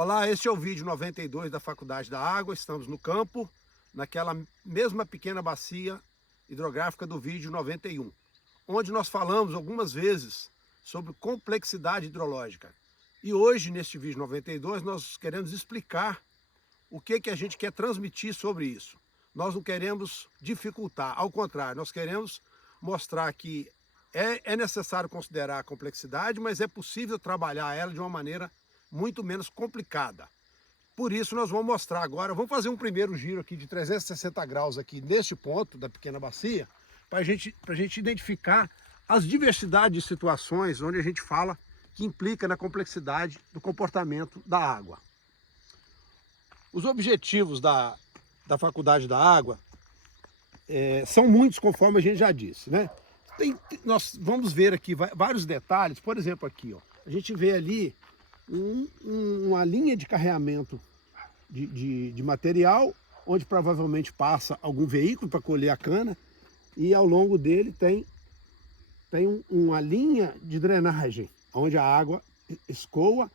Olá, este é o vídeo 92 da Faculdade da Água. Estamos no campo, naquela mesma pequena bacia hidrográfica do vídeo 91, onde nós falamos algumas vezes sobre complexidade hidrológica. E hoje, neste vídeo 92, nós queremos explicar o que a gente quer transmitir sobre isso. Nós não queremos dificultar, ao contrário, nós queremos mostrar que é necessário considerar a complexidade, mas é possível trabalhar ela de uma maneira muito menos complicada. Por isso nós vamos mostrar agora, vamos fazer um primeiro giro aqui de 360 graus aqui neste ponto da pequena bacia, para a gente identificar as diversidades de situações onde a gente fala que implica na complexidade do comportamento da água. Os objetivos da Faculdade da Água são muitos, conforme a gente já disse, né? Nós vamos ver aqui vários detalhes, por exemplo aqui, ó, a gente vê ali uma linha de carreamento de material, onde provavelmente passa algum veículo para colher a cana, e ao longo dele tem uma linha de drenagem, onde a água escoa,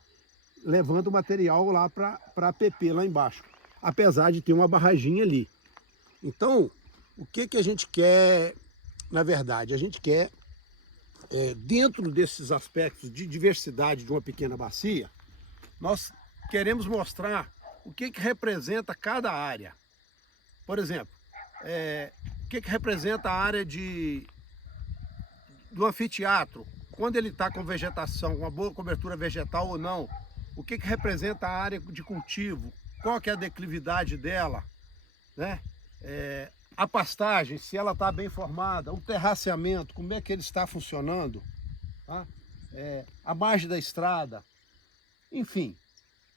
levando o material lá para a PP lá embaixo, apesar de ter uma barraginha ali. Então, o que a gente quer, na verdade? A gente quer, dentro desses aspectos de diversidade de uma pequena bacia, nós queremos mostrar o que representa cada área. Por exemplo, o que representa a área do anfiteatro, quando ele está com vegetação, uma boa cobertura vegetal ou não, o que representa a área de cultivo, qual que é a declividade dela, né? A pastagem, se ela está bem formada, o terraceamento, como é que ele está funcionando, tá? A margem da estrada, enfim,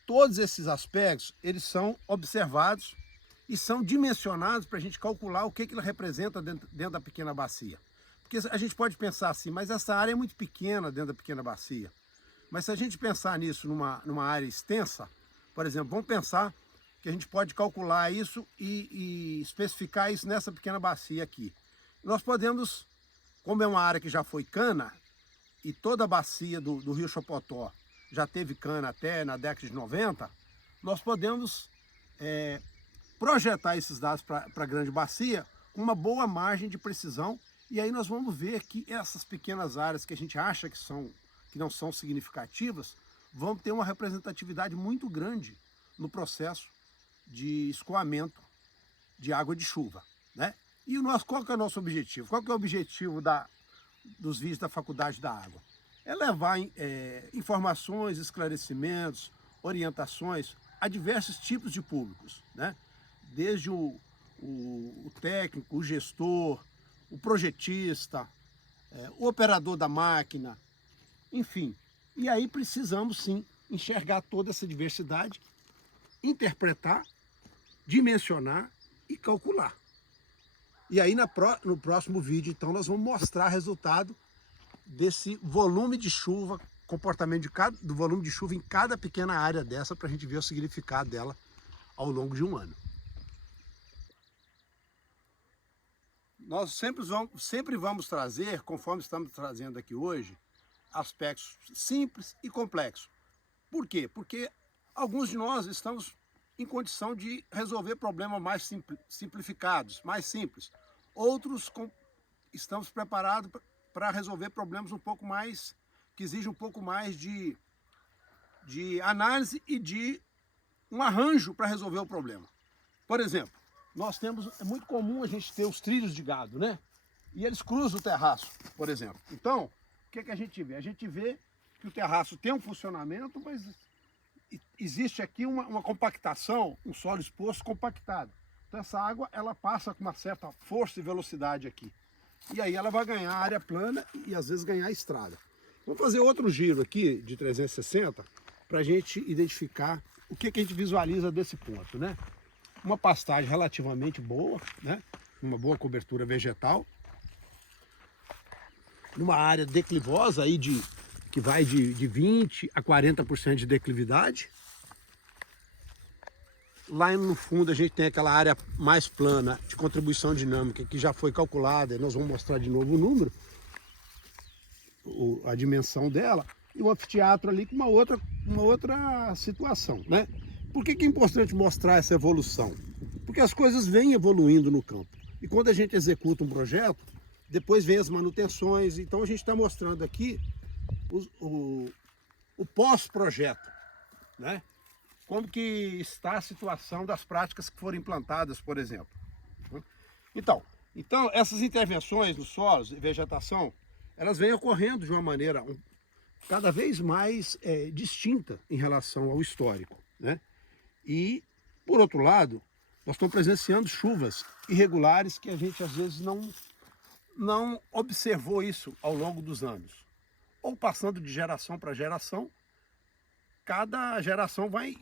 todos esses aspectos, eles são observados e são dimensionados para a gente calcular o que ele representa dentro da pequena bacia. Porque a gente pode pensar assim, mas essa área é muito pequena dentro da pequena bacia. Mas se a gente pensar nisso numa área extensa, por exemplo, vamos pensar que a gente pode calcular isso e especificar isso nessa pequena bacia aqui. Nós podemos, como é uma área que já foi cana, e toda a bacia do Rio Chapotó já teve cana até na década de 90, nós podemos projetar esses dados para a grande bacia com uma boa margem de precisão, e aí nós vamos ver que essas pequenas áreas que a gente acha que não são significativas, vão ter uma representatividade muito grande no processo de escoamento de água de chuva, né? E qual que é o nosso objetivo? Qual que é o objetivo dos vídeos da Faculdade da Água? É levar informações, esclarecimentos, orientações a diversos tipos de públicos, né? Desde o técnico, o gestor, o projetista, o operador da máquina, enfim. E aí precisamos sim enxergar toda essa diversidade, interpretar, dimensionar e calcular. E aí no próximo vídeo, então, nós vamos mostrar resultado desse volume de chuva, comportamento do volume de chuva em cada pequena área dessa, para a gente ver o significado dela ao longo de um ano. Nós sempre vamos trazer, conforme estamos trazendo aqui hoje, aspectos simples e complexos. Por quê? Porque alguns de nós estamos em condição de resolver problemas mais simplificados, mais simples. Outros estamos preparados para resolver problemas um pouco mais, que exigem um pouco mais de análise e de um arranjo para resolver o problema. Por exemplo, é muito comum a gente ter os trilhos de gado, né? E eles cruzam o terraço, por exemplo. Então, o que a gente vê? A gente vê que o terraço tem um funcionamento, mas existe aqui uma compactação, um solo exposto compactado. Então essa água, ela passa com uma certa força e velocidade aqui. E aí ela vai ganhar área plana e às vezes ganhar estrada. Vamos fazer outro giro aqui de 360 para a gente identificar o que a gente visualiza desse ponto, né? Uma pastagem relativamente boa, né? Uma boa cobertura vegetal. Numa área declivosa aí que vai de 20% a 40% de declividade. Lá no fundo a gente tem aquela área mais plana de contribuição dinâmica que já foi calculada, e nós vamos mostrar de novo o número, a dimensão dela. e o anfiteatro ali com uma outra situação, né? Por que é importante mostrar essa evolução? Porque as coisas vêm evoluindo no campo. E quando a gente executa um projeto, depois vem as manutenções. Então a gente está mostrando aqui o pós-projeto, né? Como que está a situação das práticas que foram implantadas, por exemplo. Então essas intervenções nos solos e vegetação, elas vêm ocorrendo de uma maneira cada vez mais distinta em relação ao histórico, né? E, por outro lado, nós estamos presenciando chuvas irregulares que a gente às vezes não observou isso ao longo dos anos. Ou passando de geração para geração, cada geração vai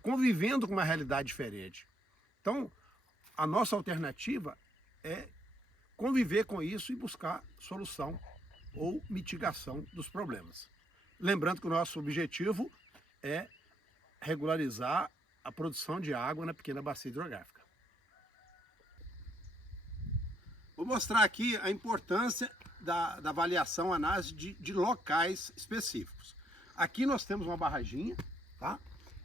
convivendo com uma realidade diferente. Então, a nossa alternativa é conviver com isso e buscar solução ou mitigação dos problemas. Lembrando que o nosso objetivo é regularizar a produção de água na pequena bacia hidrográfica. Vou mostrar aqui a importância da avaliação, análise de locais específicos. Aqui nós temos uma barraginha, tá?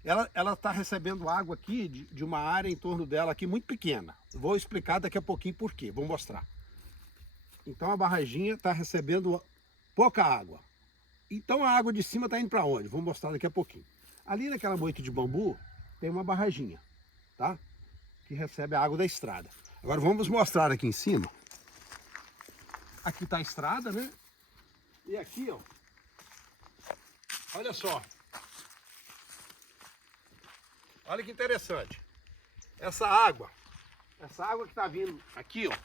Ela está recebendo água aqui de uma área em torno dela aqui muito pequena. Vou explicar daqui a pouquinho por quê, vou mostrar. Então a barraginha está recebendo pouca água. Então a água de cima está indo para onde? Vou mostrar daqui a pouquinho. Ali naquela moita de bambu tem uma barraginha, tá? Que recebe a água da estrada. Agora vamos mostrar aqui em cima. Aqui está a estrada, né? E aqui, ó. Olha só. Olha que interessante. Essa água que está vindo aqui, ó.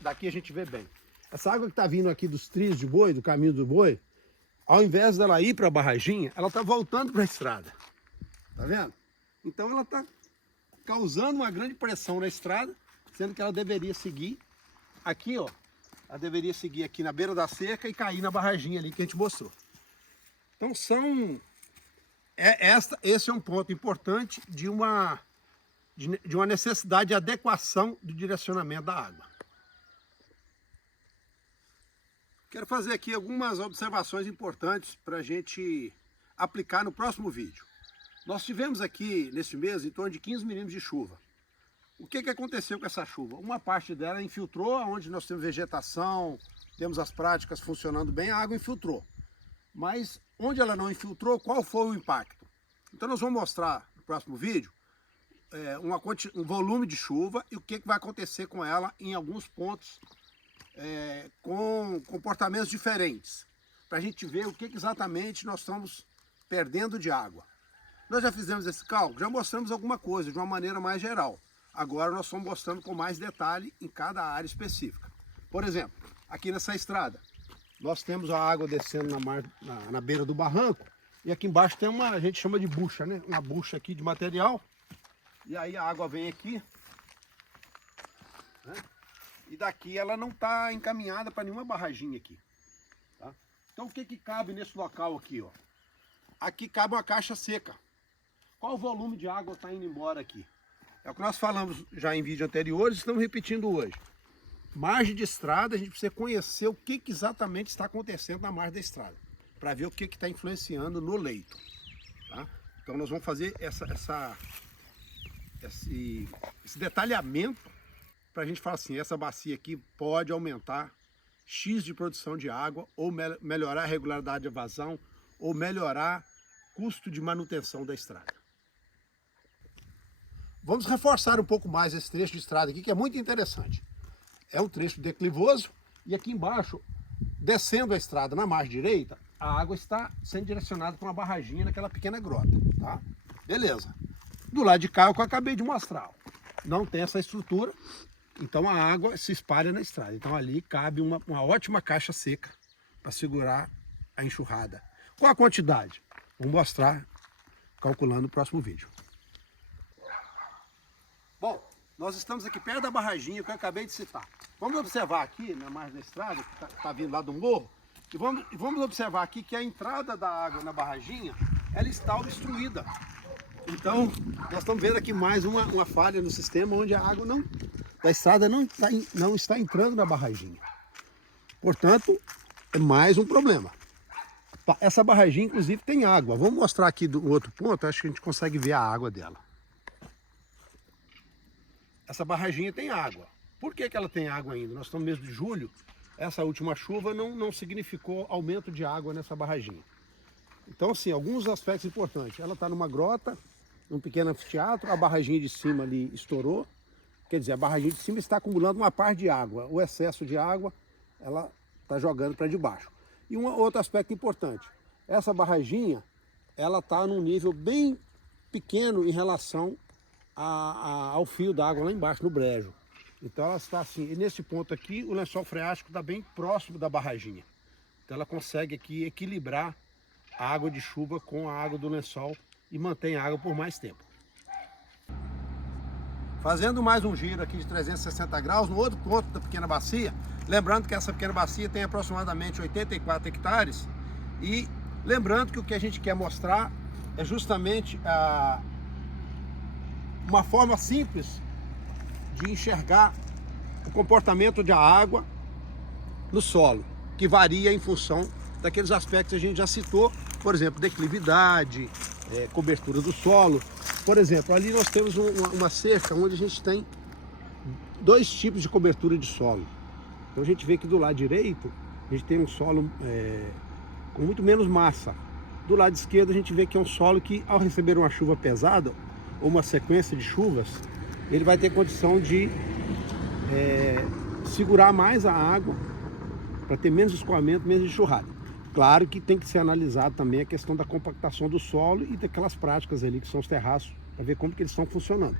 Daqui a gente vê bem. Essa água que está vindo aqui dos trilhos de boi, do caminho do boi, ao invés dela ir para a barraginha, ela está voltando para a estrada. Tá vendo? Então ela está causando uma grande pressão na estrada, sendo que ela deveria seguir aqui, ó. Ela deveria seguir aqui na beira da cerca e cair na barraginha ali que a gente mostrou. Então esse é um ponto importante de uma necessidade de adequação do direcionamento da água. Quero fazer aqui algumas observações importantes para a gente aplicar no próximo vídeo. Nós tivemos aqui nesse mês em torno de 15 milímetros de chuva. O que aconteceu com essa chuva? Uma parte dela infiltrou, onde nós temos vegetação, temos as práticas funcionando bem, a água infiltrou. Mas onde ela não infiltrou, qual foi o impacto? Então nós vamos mostrar no próximo vídeo um volume de chuva e o que vai acontecer com ela em alguns pontos com comportamentos diferentes, para a gente ver o que exatamente nós estamos perdendo de água. Nós já fizemos esse cálculo, já mostramos alguma coisa de uma maneira mais geral. Agora nós estamos mostrando com mais detalhe em cada área específica. Por exemplo, aqui nessa estrada, nós temos a água descendo na beira do barranco, e aqui embaixo tem a gente chama de bucha, né? Uma bucha aqui de material, e aí a água vem aqui, né? E daqui ela não está encaminhada para nenhuma barraginha aqui. Tá? Então o que cabe nesse local aqui, ó? Aqui cabe uma caixa seca. Qual o volume de água está indo embora aqui? É o que nós falamos já em vídeos anteriores, estamos repetindo hoje. Margem de estrada, a gente precisa conhecer o que exatamente está acontecendo na margem da estrada, para ver o que está influenciando no leito. Tá? Então nós vamos fazer esse detalhamento para a gente falar assim, essa bacia aqui pode aumentar X de produção de água, ou melhorar a regularidade de vazão, ou melhorar custo de manutenção da estrada. Vamos reforçar um pouco mais esse trecho de estrada aqui, que é muito interessante. É um trecho declivoso, e aqui embaixo, descendo a estrada na margem direita, a água está sendo direcionada para uma barraginha naquela pequena grota, tá? Beleza. Do lado de cá é o que eu acabei de mostrar. Não tem essa estrutura, então a água se espalha na estrada. Então ali cabe uma ótima caixa seca para segurar a enxurrada. Qual a quantidade? Vou mostrar calculando no próximo vídeo. Bom, nós estamos aqui perto da barraginha que eu acabei de citar. Vamos observar aqui na margem da estrada, que está vindo lá do morro, e vamos observar aqui que a entrada da água na barraginha, ela está obstruída. Então, nós estamos vendo aqui mais uma falha no sistema, onde a água da estrada não está entrando na barraginha. Portanto, é mais um problema. Essa barraginha, inclusive, tem água. Vamos mostrar aqui do outro ponto, acho que a gente consegue ver a água dela. Essa barraginha tem água. Por que ela tem água ainda? Nós estamos no mês de julho, essa última chuva não significou aumento de água nessa barraginha. Então, assim, alguns aspectos importantes. Ela está numa grota, num pequeno anfiteatro, a barraginha de cima ali estourou. Quer dizer, a barraginha de cima está acumulando uma parte de água. O excesso de água, ela está jogando para debaixo. E um outro aspecto importante. Essa barraginha, ela está num nível bem pequeno em relação ao fio d'água lá embaixo, no brejo. Então ela está assim, e nesse ponto aqui, o lençol freático está bem próximo da barraginha. Então ela consegue aqui equilibrar a água de chuva com a água do lençol e mantém a água por mais tempo. Fazendo mais um giro aqui de 360 graus, no outro ponto da pequena bacia, lembrando que essa pequena bacia tem aproximadamente 84 hectares, e lembrando que o que a gente quer mostrar é justamente uma forma simples de enxergar o comportamento da água no solo, que varia em função daqueles aspectos que a gente já citou, por exemplo, declividade, cobertura do solo. Por exemplo, ali nós temos uma cerca onde a gente tem dois tipos de cobertura de solo. Então a gente vê que do lado direito a gente tem um solo com muito menos massa. Do lado esquerdo a gente vê que é um solo que, ao receber uma chuva pesada ou uma sequência de chuvas, ele vai ter condição de segurar mais a água para ter menos escoamento, menos enxurrada. Claro que tem que ser analisado também a questão da compactação do solo e daquelas práticas ali que são os terraços, para ver como que eles estão funcionando.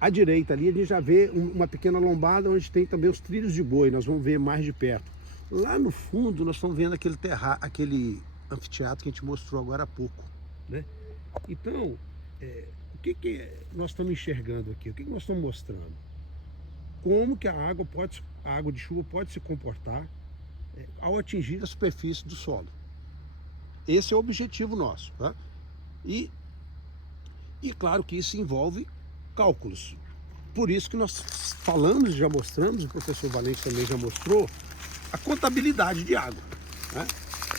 À direita ali a gente já vê uma pequena lombada onde tem também os trilhos de boi, nós vamos ver mais de perto. Lá no fundo nós estamos vendo aquele anfiteatro que a gente mostrou agora há pouco, né? Então, o que nós estamos enxergando aqui? O que nós estamos mostrando? Como que a água de chuva pode se comportar ao atingir a superfície do solo. Esse é o objetivo nosso, tá? E claro que isso envolve cálculos. Por isso que nós falamos, já mostramos, o professor Valente também já mostrou, a contabilidade de água, né?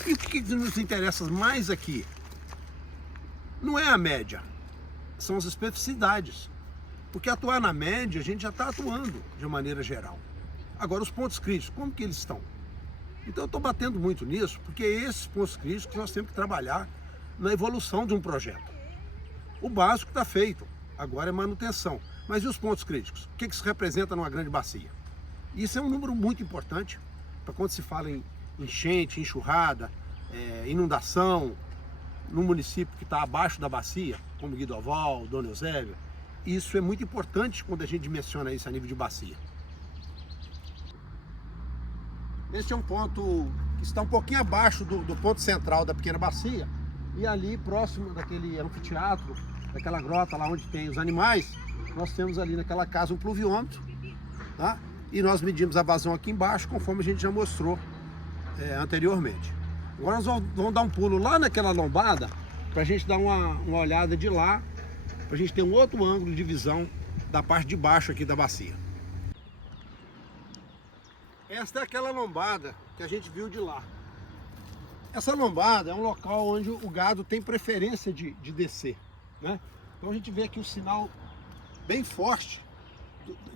E o que nos interessa mais aqui? Não é a média, são as especificidades. Porque atuar na média, a gente já está atuando de maneira geral. Agora, os pontos críticos, como que eles estão? Então eu estou batendo muito nisso, porque é esses pontos críticos nós temos que trabalhar na evolução de um projeto. O básico está feito, agora é manutenção. Mas e os pontos críticos? O que isso representa numa grande bacia? Isso é um número muito importante para quando se fala em enchente, enxurrada, inundação, num município que está abaixo da bacia, como Guidoval, Dona Eusébia. Isso é muito importante quando a gente dimensiona isso a nível de bacia. Este é um ponto que está um pouquinho abaixo do ponto central da pequena bacia, e ali próximo daquele anfiteatro, daquela grota lá onde tem os animais, nós temos ali naquela casa um pluviômetro, tá? E nós medimos a vazão aqui embaixo, conforme a gente já mostrou anteriormente. Agora nós vamos dar um pulo lá naquela lombada, para a gente dar uma olhada de lá, para a gente ter um outro ângulo de visão da parte de baixo aqui da bacia. Esta é aquela lombada que a gente viu de lá. Essa lombada é um local onde o gado tem preferência de descer, né? Então a gente vê aqui um sinal bem forte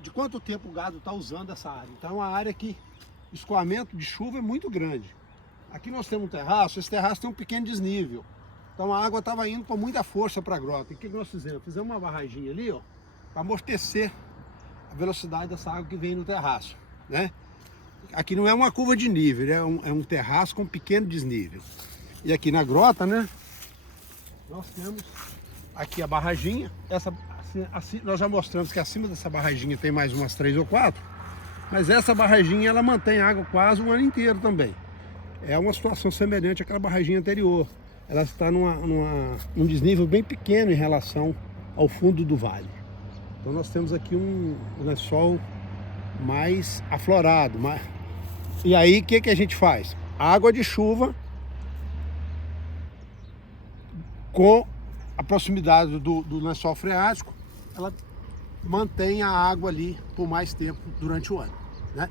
de quanto tempo o gado está usando essa área. Então é uma área que o escoamento de chuva é muito grande. Aqui nós temos um terraço, esse terraço tem um pequeno desnível. Então a água estava indo com muita força para a grota. E o que nós fizemos? Fizemos uma barraginha ali, ó, para amortecer a velocidade dessa água que vem no terraço, né? Aqui não é uma curva de nível, é um terraço com um pequeno desnível. E aqui na grota, né, nós temos aqui a barraginha. Assim, nós já mostramos que acima dessa barraginha tem mais umas 3 ou 4, mas essa barraginha ela mantém água quase um ano inteiro também. É uma situação semelhante àquela barraginha anterior. Ela está num desnível bem pequeno em relação ao fundo do vale. Então nós temos aqui um lençol mais aflorado. E aí o que a gente faz? Água de chuva com a proximidade do lençol freático, ela mantém a água ali por mais tempo durante o ano, né?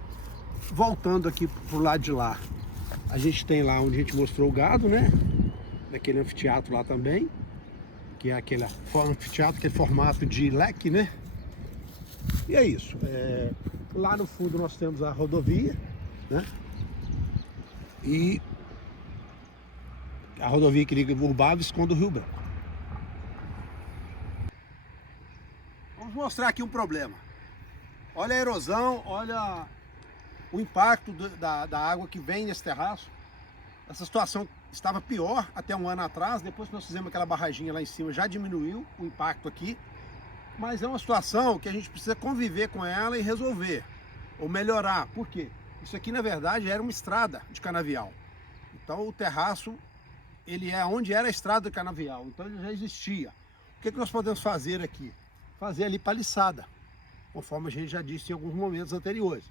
Voltando aqui para o lado de lá, A gente tem lá onde a gente mostrou o gado, né? Naquele anfiteatro lá também, que é aquele anfiteatro, aquele formato de leque, né? E é isso. Lá no fundo nós temos a rodovia, né? E a rodovia que liga Urbávia com o Rio Branco. Vamos mostrar aqui um problema. Olha a erosão, olha o impacto da água que vem nesse terraço. Essa situação estava pior até um ano atrás, depois que nós fizemos aquela barraginha lá em cima, já diminuiu o impacto aqui. Mas é uma situação que a gente precisa conviver com ela e resolver, ou melhorar. Por quê? Isso aqui, na verdade, era uma estrada de canavial. Então o terraço, ele é onde era a estrada de canavial, então ele já existia. O que nós podemos fazer aqui? Fazer ali paliçada, conforme a gente já disse em alguns momentos anteriores.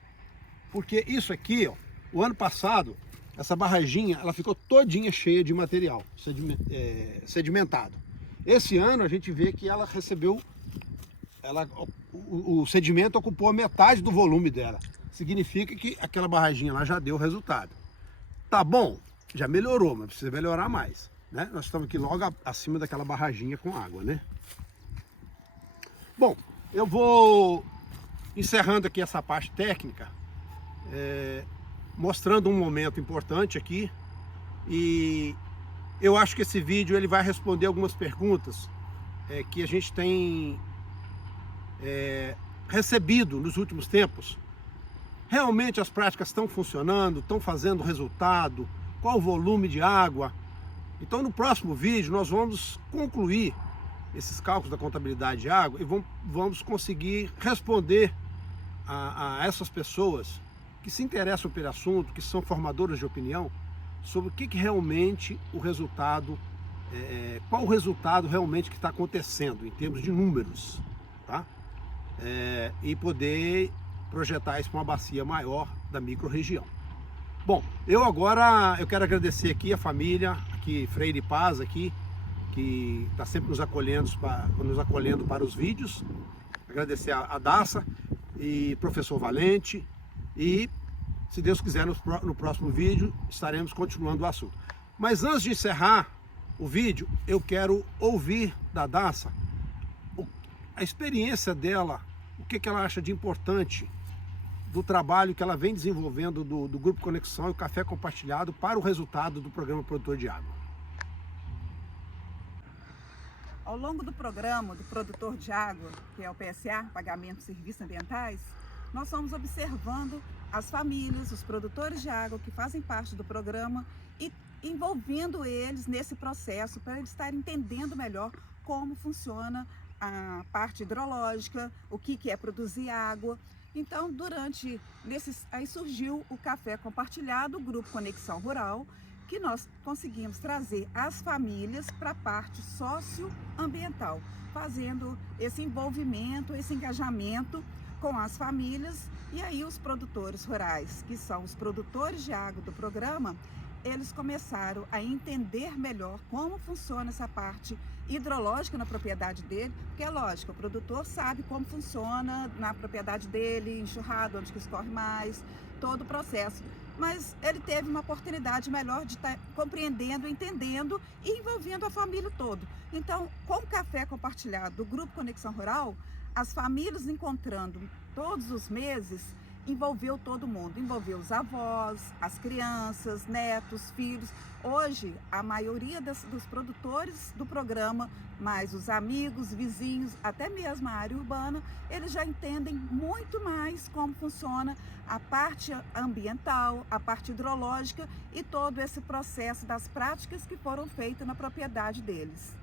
Porque isso aqui, ó, o ano passado, essa barraginha, ela ficou todinha cheia de material sedimentado. Esse ano a gente vê que ela recebeu, o sedimento ocupou a metade do volume dela. Significa que aquela barraginha lá já deu resultado. Tá bom, já melhorou, mas precisa melhorar mais, né? Nós estamos aqui logo acima daquela barraginha com água, né? Bom, eu vou encerrando aqui essa parte técnica, mostrando um momento importante aqui, e eu acho que esse vídeo ele vai responder algumas perguntas que a gente tem recebido nos últimos tempos. Realmente as práticas estão funcionando, estão fazendo resultado, qual o volume de água? Então no próximo vídeo nós vamos concluir esses cálculos da contabilidade de água e vamos conseguir responder a essas pessoas que se interessam pelo assunto, que são formadoras de opinião, sobre o que realmente o resultado, qual o resultado realmente que está acontecendo em termos de números, tá? E poder projetar isso para uma bacia maior da micro-região. Bom, eu quero agradecer aqui a família, aqui Freire Paz, aqui, que está sempre nos acolhendo para os vídeos. Agradecer a Daça e professor Valente, e se Deus quiser no próximo vídeo estaremos continuando o assunto. Mas antes de encerrar o vídeo, eu quero ouvir da Daça a experiência dela, o que ela acha de importante do trabalho que ela vem desenvolvendo do Grupo Conexão e o Café Compartilhado para o resultado do Programa Produtor de Água. Ao longo do programa do Produtor de Água, que é o PSA, Pagamento de Serviços Ambientais, nós vamos observando as famílias, os produtores de água que fazem parte do programa e envolvendo eles nesse processo para eles estarem entendendo melhor como funciona a parte hidrológica, o que é produzir água. Então, aí surgiu o Café Compartilhado, o Grupo Conexão Rural, que nós conseguimos trazer as famílias para a parte socioambiental, fazendo esse envolvimento, esse engajamento com as famílias. E aí os produtores rurais, que são os produtores de água do programa, eles começaram a entender melhor como funciona essa parte hidrológica na propriedade dele, porque é lógico, o produtor sabe como funciona na propriedade dele, enxurrado, onde que escorre mais, todo o processo. Mas ele teve uma oportunidade melhor de estar compreendendo, entendendo e envolvendo a família toda. Então, com o Café Compartilhado do Grupo Conexão Rural, as famílias encontrando todos os meses, envolveu todo mundo, envolveu os avós, as crianças, netos, filhos. Hoje, a maioria dos produtores do programa, mais os amigos, vizinhos, até mesmo a área urbana, eles já entendem muito mais como funciona a parte ambiental, a parte hidrológica e todo esse processo das práticas que foram feitas na propriedade deles.